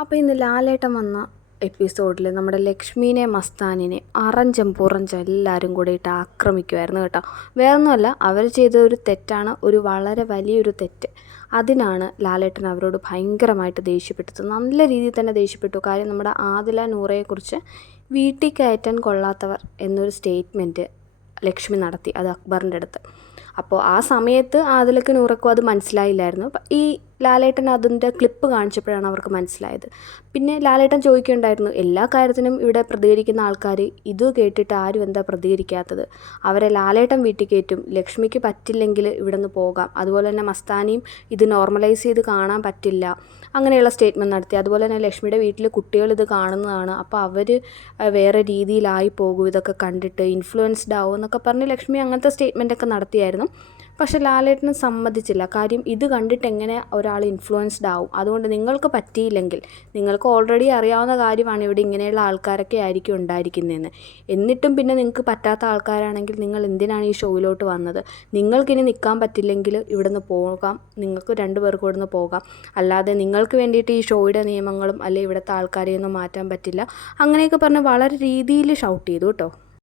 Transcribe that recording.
അപ്പോൾ ഇന്ന് ലാലേട്ടൻ വന്ന എപ്പിസോഡിൽ നമ്മുടെ ലക്ഷ്മീനെ മസ്താനിനെ അറഞ്ചം പുറഞ്ചം എല്ലാവരും കൂടി ഇട്ട് ആക്രമിക്കുമായിരുന്നു കേട്ടോ. വേറൊന്നുമല്ല, അവർ ചെയ്ത ഒരു തെറ്റാണ്, ഒരു വളരെ വലിയൊരു തെറ്റ്. അതിനാണ് ലാലേട്ടൻ അവരോട് ഭയങ്കരമായിട്ട് ദേഷ്യപ്പെട്ടത്. നല്ല രീതിയിൽ തന്നെ ദേഷ്യപ്പെട്ടു. കാര്യം നമ്മുടെ ആദില നൂറയെക്കുറിച്ച് വീട്ടിൽ കയറ്റാൻ കൊള്ളാത്തവർ എന്നൊരു സ്റ്റേറ്റ്മെൻറ്റ് ലക്ഷ്മി നടത്തി, അത് അക്ബറിൻ്റെ അടുത്ത്. അപ്പോൾ ആ സമയത്ത് ആദിലക്കും നൂറയ്ക്കും അത് മനസ്സിലായില്ലായിരുന്നു. ഈ ലാലേട്ടൻ അതിൻ്റെ ക്ലിപ്പ് കാണിച്ചപ്പോഴാണ് അവർക്ക് മനസ്സിലായത്. പിന്നെ ലാലേട്ടൻ ചോദിക്കുകയുണ്ടായിരുന്നു, എല്ലാ കാര്യത്തിനും ഇവിടെ പ്രതികരിക്കുന്ന ആൾക്കാർ ഇത് കേട്ടിട്ട് ആരും എന്താ പ്രതികരിക്കാത്തത്? അവരെ ലാലേട്ടൻ വീട്ടിൽ കയറ്റും, ലക്ഷ്മിക്ക് പറ്റില്ലെങ്കിൽ ഇവിടെ നിന്ന് പോകാം. അതുപോലെ തന്നെ മസ്താനിയും ഇത് നോർമലൈസ് ചെയ്ത് കാണാൻ പറ്റില്ല, അങ്ങനെയുള്ള സ്റ്റേറ്റ്മെൻറ്റ് നടത്തി. അതുപോലെ തന്നെ ലക്ഷ്മിയുടെ വീട്ടിൽ കുട്ടികൾ ഇത് കാണുന്നതാണ്, അപ്പോൾ അവർ വേറെ രീതിയിലായി പോകും, ഇതൊക്കെ കണ്ടിട്ട് ഇൻഫ്ലുവൻസ്ഡ് ആവും എന്നൊക്കെ പറഞ്ഞ് ലക്ഷ്മി അങ്ങനത്തെ സ്റ്റേറ്റ്മെൻറ്റൊക്കെ നടത്തിയായിരുന്നു. പക്ഷേ ലാലേട്ടന് സമ്മതിച്ചില്ല. കാര്യം ഇത് കണ്ടിട്ട് എങ്ങനെ ഒരാൾ ഇൻഫ്ലുവൻസ്ഡ് ആവും? അതുകൊണ്ട് നിങ്ങൾക്ക് പറ്റിയില്ലെങ്കിൽ, നിങ്ങൾക്ക് ഓൾറെഡി അറിയാവുന്ന കാര്യമാണ് ഇവിടെ ഇങ്ങനെയുള്ള ആൾക്കാരൊക്കെ ആയിരിക്കും ഉണ്ടായിരിക്കുന്നതെന്ന്. എന്നിട്ടും പിന്നെ നിങ്ങൾക്ക് പറ്റാത്ത ആൾക്കാരാണെങ്കിൽ നിങ്ങൾ എന്തിനാണ് ഈ ഷോയിലോട്ട് വന്നത്? നിങ്ങൾക്കിനി നിൽക്കാൻ പറ്റില്ലെങ്കിൽ ഇവിടുന്ന് പോകാം, നിങ്ങൾക്ക് രണ്ടുപേർക്കും ഇവിടുന്ന് പോകാം. അല്ലാതെ നിങ്ങൾക്ക് വേണ്ടിയിട്ട് ഈ ഷോയുടെ നിയമങ്ങളും അല്ലെങ്കിൽ ഇവിടുത്തെ ആൾക്കാരെയൊന്നും മാറ്റാൻ പറ്റില്ല, അങ്ങനെയൊക്കെ പറഞ്ഞ് വളരെ രീതിയിൽ ഷൗട്ട് ചെയ്തു കേട്ടോ.